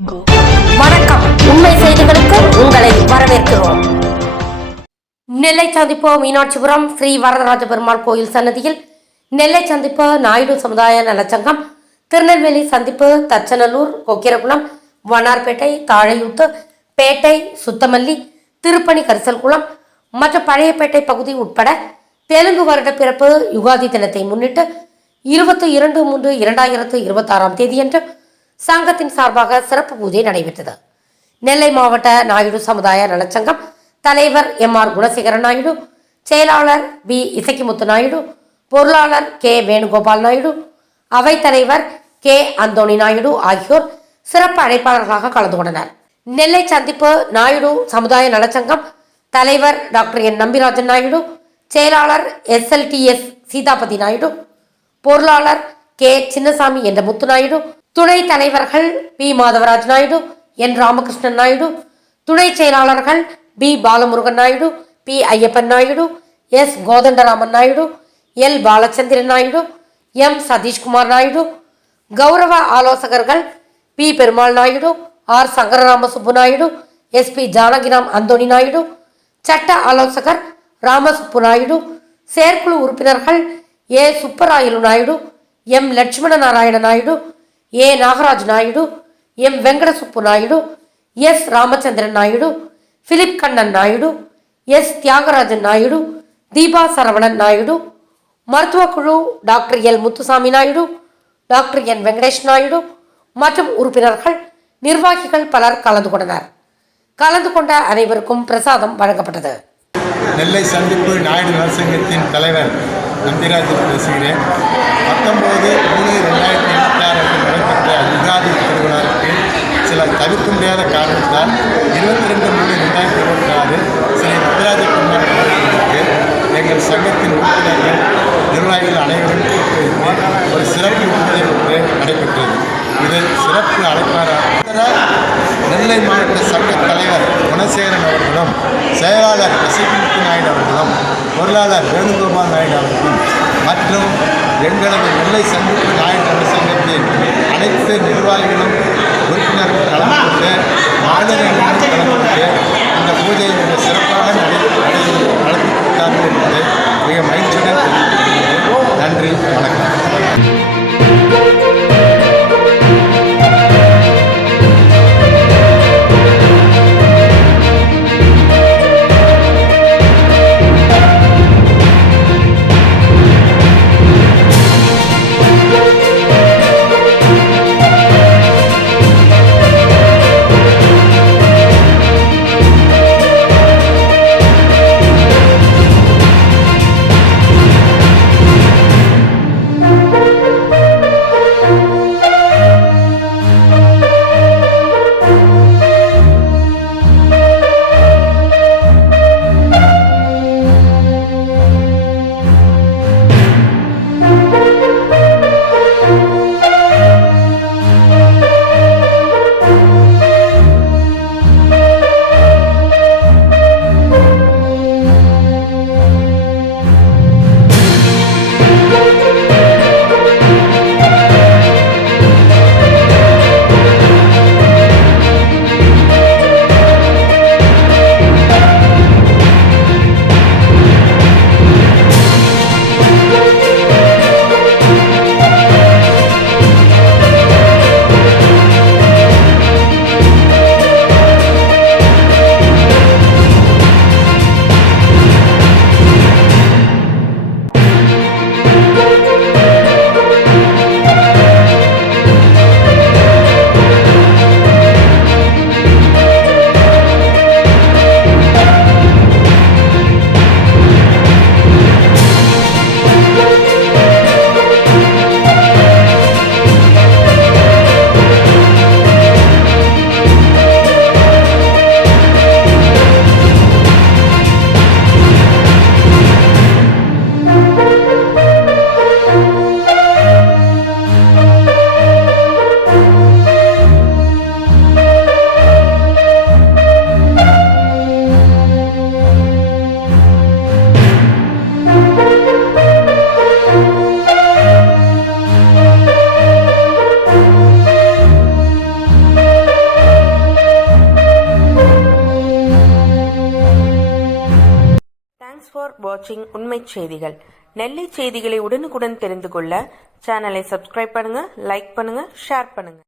வணக்கம். உண்மை செய்திகளுக்கு உங்களை வரவேற்கிறோம். நெல்லை சந்திப்பு மீனாட்சிபுரம் ஸ்ரீ வரதராஜ பெருமாள் கோயில் சன்னதியில், நெல்லை சந்திப்பு நாயுடு சமுதாய நலச்சங்கம், திருநெல்வேலி சந்திப்பு தச்சநல்லூர், கொக்கிரகுளம், வண்ணார்பேட்டை, தாழையூத்து, பேட்டை, சுத்தமல்லி, திருப்பணி கரிசல்குளம் மற்றும் பழையப்பேட்டை பகுதி உட்பட தெலுங்கு வருட பிறப்பு யுகாதி தினத்தை முன்னிட்டு 22/3/2026 தேதியன்று சங்கத்தின் சார்பாக சிறப்பு பூஜை நடைபெற்றது. நெல்லை மாவட்ட நாயுடு சமுதாய நலச்சங்கம் தலைவர் MR குணசேகர நாயுடு, செயலாளர் B இசக்கிமுத்து நாயுடு, பொருளாளர் K வேணுகோபால் நாயுடு, அவைத்தலைவர் K அந்தோணி நாயுடு ஆகியோர் சிறப்பு அழைப்பாளர்களாக கலந்து கொண்டனர். நெல்லை சந்திப்பு நாயுடு சமுதாய நலச்சங்கம் தலைவர் டாக்டர் N நம்பிராஜன் நாயுடு, செயலாளர் SLTS சீதாபதி நாயுடு, பொருளாளர் K சின்னசாமி என்ற முத்து நாயுடு, துணை தலைவர்கள் P மாதவராஜ் நாயுடு, N ராமகிருஷ்ணன் நாயுடு, துணை செயலாளர்கள் B Balamurugan Naidu, P Ayyappan Naidu, S Kothandaraman Naidu, L Balachandran Naidu, M Satishkumar Naidu, கௌரவ ஆலோசகர்கள் P Perumal Naidu, R சங்கரராம Subbu Naidu, SP Janakiram Anthony Naidu, சட்ட ஆலோசகர் ராமசுப்பு நாயுடு, செயற்குழு உறுப்பினர்கள் A Subbarayalu Naidu, M Lakshmana Narayana Naidu, A Nagaraj Naidu, M Venkatasubbu Naidu, S Ramachandran Naidu, Philip Kannan Naidu, S Thiyagarajan Naidu, Deepa Saravanan Naidu, மருத்துவக்குழு doctor L Muthusamy Naidu, doctor N Venkatesh Naidu மற்றும் உறுப்பினர்கள், நிர்வாகிகள் பலர் கலந்து கொண்டனர். கலந்து கொண்ட அனைவருக்கும் பிரசாதம் வழங்கப்பட்டது. நெல்லை சந்திப்பு நாயுடு நலசங்கத்தின் தலைவர் நம்பிராஜன் பேசுகிறேன். 19/3/2026 நடைபெற்ற யுகாதி திருவிழாவுக்கு சில தவிர்க்க முடியாத காரணத்தால் 22/3/2026 ஸ்ரீ வரதராஜ பெருமாள் கோயிலுக்கு எங்கள் சங்கத்தின் உறுப்பினர்கள், நிர்வாகிகள் அனைவரும் கூட்டு வைத்து ஒரு சிறப்பு பூஜை ஒன்று நடைபெற்றது. இதில் சிறப்பு அழைப்பாளர் நெல்லை மாவட்ட சங்க தலைவர் குணசேகரன் அவர்களும், செயலாளர் இசக்கிமுத்து நாயுடு அவர்களும், பொருளாளர் வேணுகோபால் நாயுடு அவர்களும் மற்றும் எங்களது நெல்லை சந்திப்பு நாயுடு நலசங்கத்தின் அனைத்து நிர்வாகிகளும் உறுப்பினர்கள் கலந்து கொண்டு மாநிலங்களும் கலந்து கொண்டு இந்த பூஜையை மிக சிறப்பாக நடத்திவிட்டார்கள் என்பதை மிக மகிழ்ச்சியுடன் தெரிவித்துள்ளது. நன்றி, வணக்கம். ஃபார் வாட்சிங் உண்மை செய்திகள். நெல்லை செய்திகளை உடனுக்குடன் தெரிந்து கொள்ள சேனலை சப்ஸ்கிரைப் பண்ணுங்க, லைக் பண்ணுங்க, ஷேர் பண்ணுங்க.